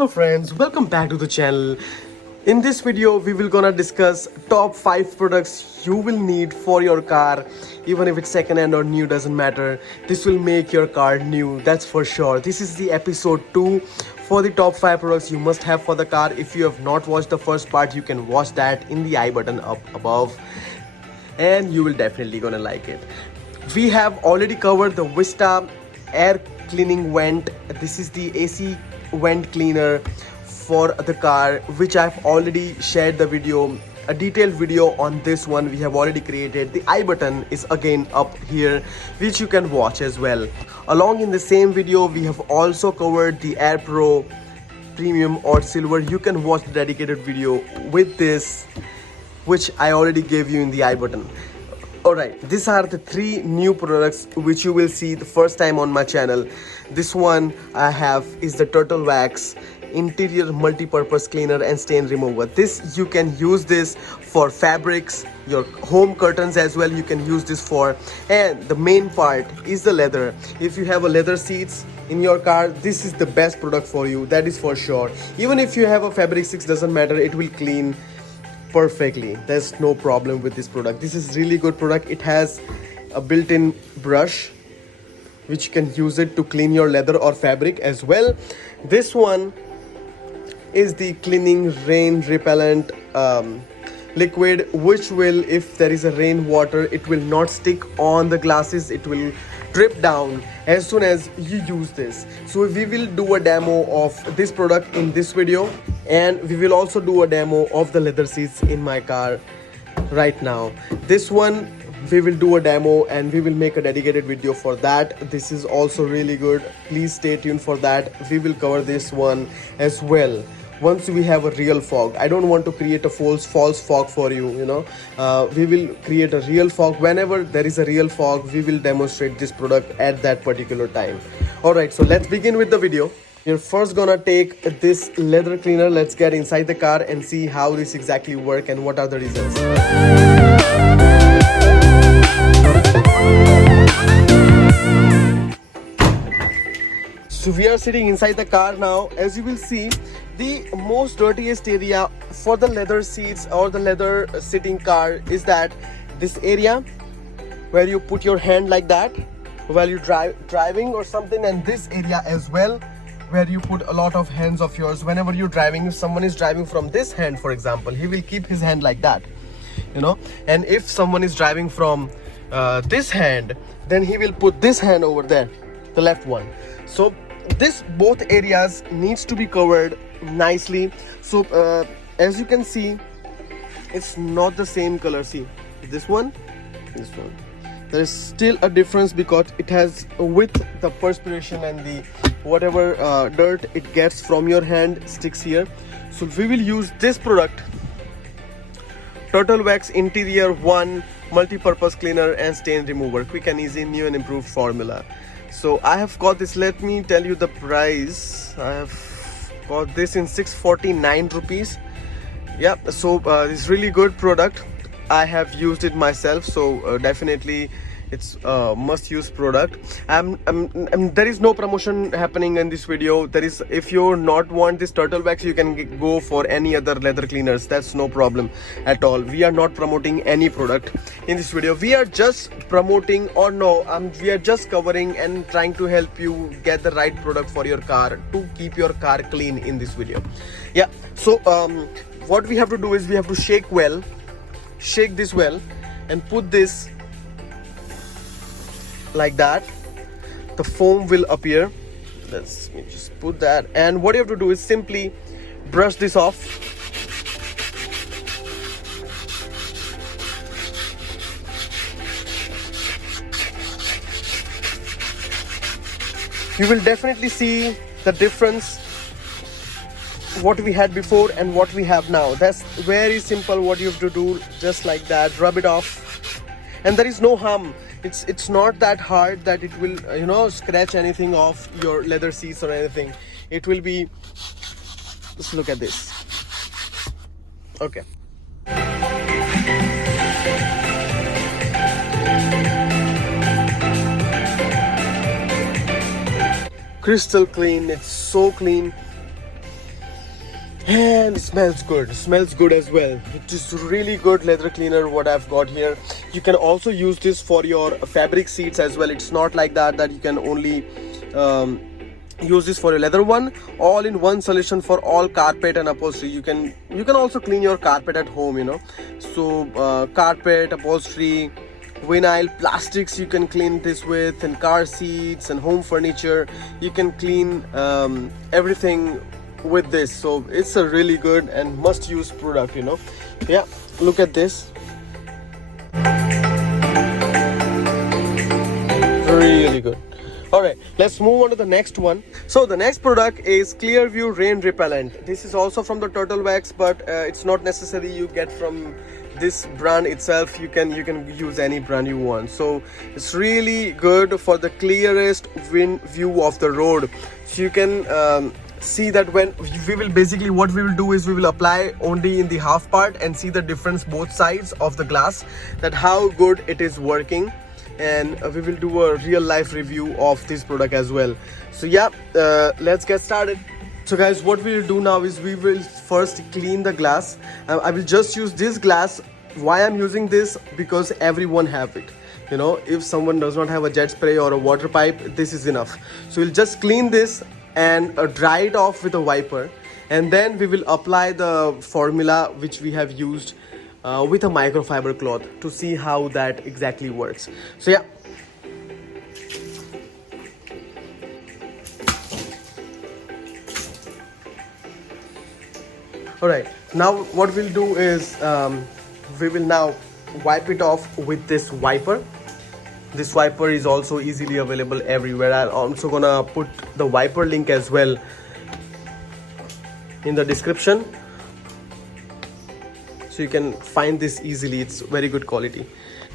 Hello friends, welcome back to the channel. In this video we will gonna discuss top 5 products you will need for your car. Even if it's second hand or new, doesn't matter. This will make your car new, that's for sure. This is the episode 2 for the top 5 products you must have for the car. If you have not watched the first part, you can watch that in the I button up above and you will definitely gonna like it. We have already covered the Vista air cleaning vent. This is the AC vent cleaner for the car, which I've already shared the video, a detailed video on this one we have already created. The I button is again up here, which you can watch as well. Along in the same video we have also covered the Air Pro Premium or Silver. You can watch the dedicated video with this, which I already gave you in the I button. Alright, these are the 3 new products which you will see the first time on my channel. This one I have is the Turtle Wax interior multi-purpose cleaner and stain remover. This you can use this for fabrics, your home curtains as well you can use this for. And the main part is the leather. If you have a leather seats in your car, this is the best product for you, that is for sure. Even if you have a fabric 6, doesn't matter, it will clean perfectly. There's no problem with this product. This is really good product. It has a built-in brush which you can use it to clean your leather or fabric as well. This one is the cleaning rain repellent liquid, which will, if there is a rain water, it will not stick on the glasses, it will drip down as soon as you use this. So we will do a demo of this product in this video, and we will also do a demo of the leather seats in my car right now. This one we will do a demo and we will make a dedicated video for that. This is also really good, please stay tuned for that. We will cover this one as well once we have a real fog. I don't want to create a false fog for you, we will create a real fog. Whenever there is a real fog, we will demonstrate this product at that particular time. Alright, so let's begin with the video. You're first gonna take this leather cleaner. Let's get inside the car and see how this exactly work and what are the results. So we are sitting inside the car now. As you will see, the most dirtiest area for the leather seats or the leather sitting car is that this area where you put your hand like that while you're driving or something, and this area as well where you put a lot of hands of yours whenever you're driving. If someone is driving from this hand, for example, he will keep his hand like that, and if someone is driving from this hand, then he will put this hand over there, the left one. So this both areas needs to be covered nicely. So as you can see, it's not the same color. See, this one, there is still a difference because it has, with the perspiration and the whatever dirt it gets from your hand sticks here. So we will use this product, Turtle Wax Interior 1 multi-purpose cleaner and stain remover, quick and easy, new and improved formula. So I have got this, let me tell you the price. I have got this in 649 rupees. Yeah, so it's really good product. I have used it myself, so definitely it's a must-use product. There is no promotion happening in this video. There is, if you not want this Turtle Wax, you can go for any other leather cleaners. That's no problem at all. We are not promoting any product in this video. We are just promoting, or no, we are just covering and trying to help you get the right product for your car to keep your car clean in this video. Yeah, so what we have to do is we have to shake this well and put this like that. The foam will appear. Let's just put that, and what you have to do is simply brush this off. You will definitely see the difference what we had before and what we have now. That's very simple. What you have to do, just like that, rub it off, and there is no harm. It's not that hard that it will scratch anything off your leather seats or anything. It will be, just look at this. Okay, crystal clean. It's so clean. and smells good as well. It is really good leather cleaner what I've got here. You can also use this for your fabric seats as well. It's not like that you can only use this for a leather one. All in one solution for all carpet and upholstery. You can also clean your carpet at home, you know. So carpet, upholstery, vinyl, plastics you can clean this with, and car seats and home furniture. You can clean everything with this. So it's a really good and must use product, you know. Yeah, look at this, really good. All right, let's move on to the next one. So the next product is Clear View Rain Repellent. This is also from the Turtle Wax, but it's not necessary you get from this brand itself. You can use any brand you want. So it's really good for the clearest wind view of the road. So you can see that when we will basically, what we will do is we will apply only in the half part and see the difference both sides of the glass, that how good it is working. And we will do a real life review of this product as well. So yeah, let's get started. So guys, what we will do now is we will first clean the glass. I will just use this glass. Why I'm using this? Because everyone have it, you know. If someone does not have a jet spray or a water pipe, this is enough. So we'll just clean this and dry it off with a wiper, and then we will apply the formula which we have used with a microfiber cloth to see how that exactly works. So yeah, all right, now what we'll do is we will now wipe it off with this wiper. This wiper is also easily available everywhere. I'm also gonna put the wiper link as well in the description, so you can find this easily. It's very good quality.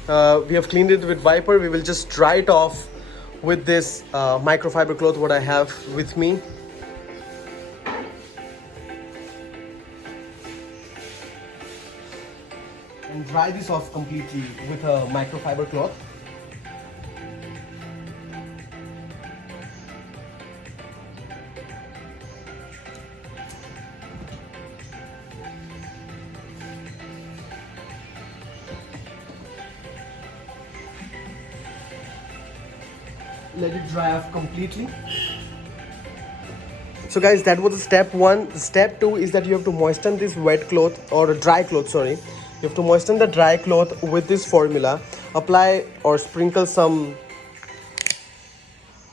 We have cleaned it with wiper. We will just dry it off with this microfiber cloth what I have with me. And dry this off completely with a microfiber cloth. Let it dry off completely. So guys, that was the step one. The step two is that you have to moisten this wet cloth, or a dry cloth, sorry. You have to moisten the dry cloth with this formula. Apply or sprinkle some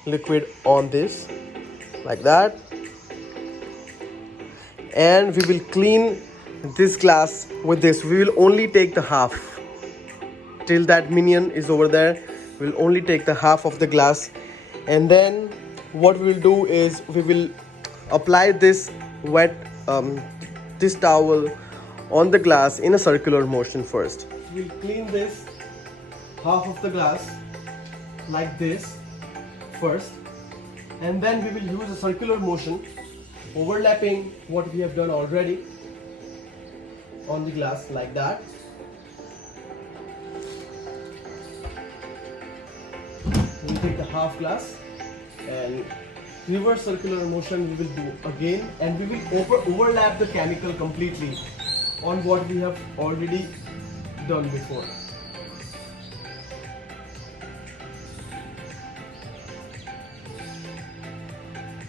liquid on this like that, and we will clean this glass with this. We will only take the half. Till that minion is over there, we'll only take the half of the glass. And then what we will do is we will apply this wet this towel on the glass in a circular motion first. We'll clean this half of the glass like this first, and then we will use a circular motion overlapping what we have done already on the glass like that. We'll take the half glass and reverse circular motion we will do again, and we will overlap the chemical completely on what we have already done before.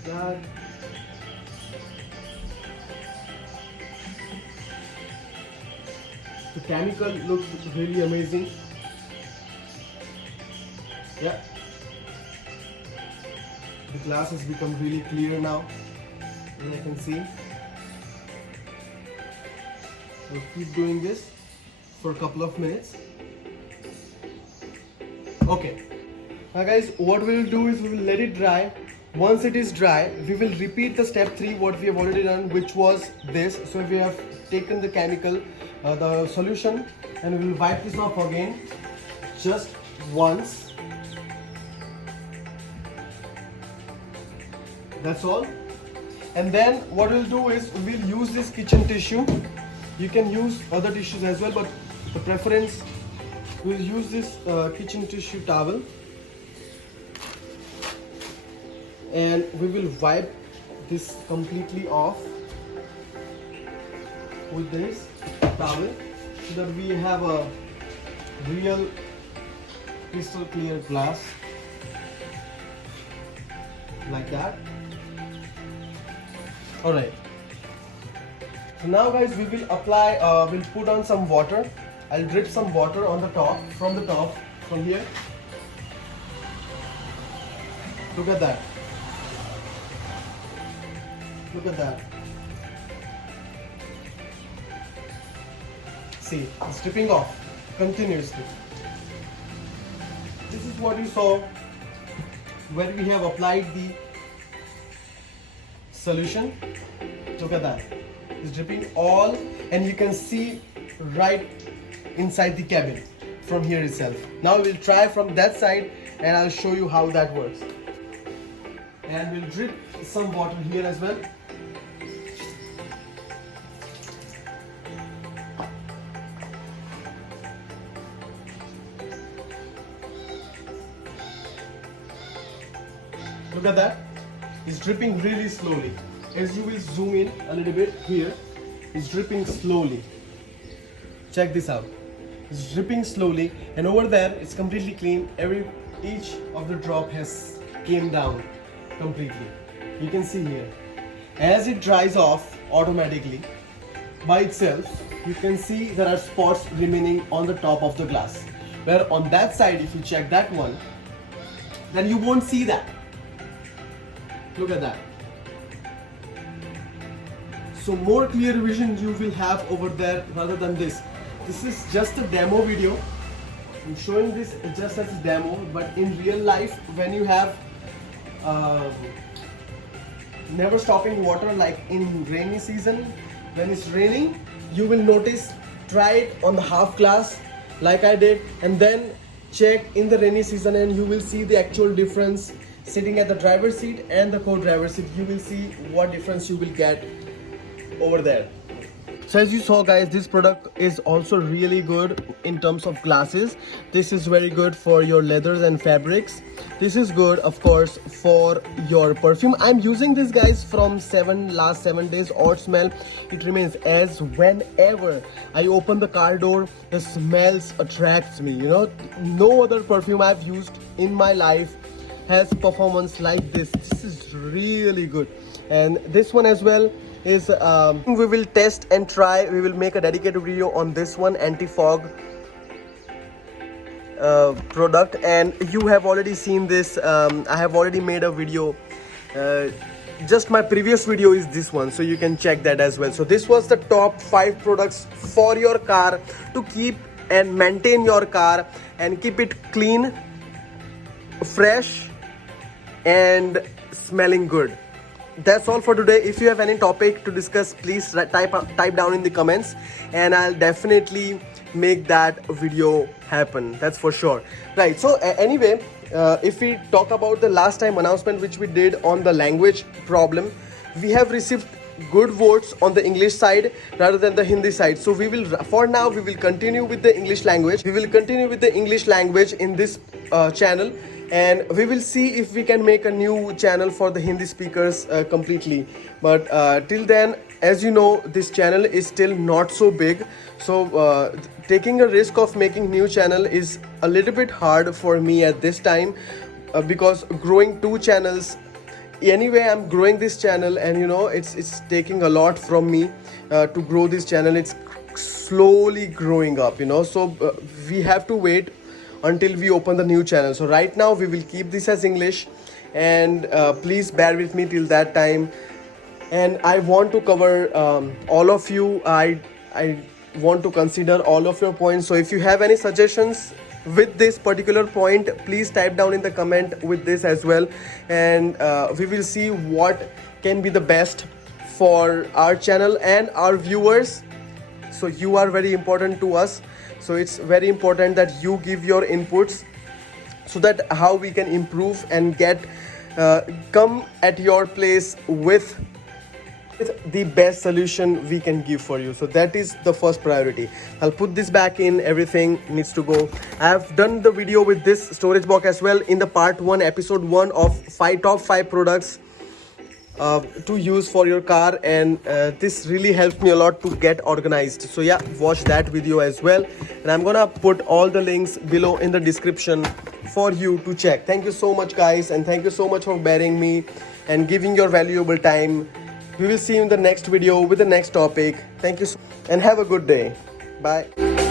That. The chemical looks really amazing. Yeah. The glass has become really clear now, as I can see. We'll keep doing this for a couple of minutes. Okay. Now guys, what we will do is we will let it dry. Once it is dry, we will repeat the step 3 what we have already done, which was this. So we have taken the chemical, the solution, and we will wipe this off again just once. That's all. And then what we'll do is we'll use this kitchen tissue. You can use other tissues as well, but the preference, we'll use this kitchen tissue towel, and we will wipe this completely off with this towel so that we have a real crystal clear glass like that. Alright, so now guys we will apply, we'll put on some water. I'll drip some water on the top, from here. Look at that. Look at that. See, it's dripping off continuously. This is what you saw where we have applied the solution. Look at that. It's dripping all, and you can see right inside the cabin from here itself. Now we'll try from that side and I'll show you how that works. And we'll drip some water here as well. Look at that. It's dripping really slowly. As you will zoom in a little bit here, it's dripping slowly. Check this out. It's dripping slowly, and over there it's completely clean. Each of the drop has came down completely. You can see here. As it dries off automatically by itself, you can see there are spots remaining on the top of the glass. Where on that side, if you check that one, then you won't see that. Look at that. So more clear vision you will have over there rather than this. This is just a demo video. I'm showing this just as a demo, but in real life, when you have never stopping water, like in rainy season, when it's raining, you will notice, try it on the half glass like I did, and then check in the rainy season, and you will see the actual difference sitting at the driver's seat and the co-driver's seat. You will see what difference you will get over there. So as you saw guys, this product is also really good in terms of glasses. This is very good for your leathers and fabrics. This is good of course for your perfume. I'm using this guys from last 7 days. Odd smell, it remains, as whenever I open the car door, the smells attracts me. You know, no other perfume I've used in my life has performance like this. This is really good. And this one as well is we will test and try. We will make a dedicated video on this one, anti-fog product, and you have already seen this. I have already made a video. Just my previous video is this one, so you can check that as well. So this was the top 5 products for your car to keep and maintain your car and keep it clean, fresh and smelling good. That's all for today. If you have any topic to discuss, please type down in the comments, and I'll definitely make that video happen. That's for sure. Right, so anyway, if we talk about the last time announcement which we did on the language problem, we have received good votes on the English side rather than the Hindi side. So we will, for now, we will continue with the English language. We will continue with the English language in this channel, and we will see if we can make a new channel for the Hindi speakers completely. But till then, as you know, this channel is still not so big, so taking a risk of making new channel is a little bit hard for me at this time, because growing 2 channels, anyway I'm growing this channel, and you know it's taking a lot from me to grow this channel. It's slowly growing up, you know, so we have to wait until we open the new channel. So right now we will keep this as English, and please bear with me till that time. And I want to cover all of you. I want to consider all of your points. So if you have any suggestions with this particular point, please type down in the comment with this as well, and we will see what can be the best for our channel and our viewers. So you are very important to us, so it's very important that you give your inputs, so that how we can improve and get come at your place with the best solution we can give for you. So that is the first priority. I'll put this back in, everything needs to go. I have done the video with this storage box as well in the part 1, episode 1 of top 5 products to use for your car, and this really helped me a lot to get organized. So yeah, watch that video as well, and I'm gonna put all the links below in the description for you to check. Thank you so much guys, and thank you so much for bearing me and giving your valuable time. We will see you in the next video with the next topic. Thank you and have a good day. Bye.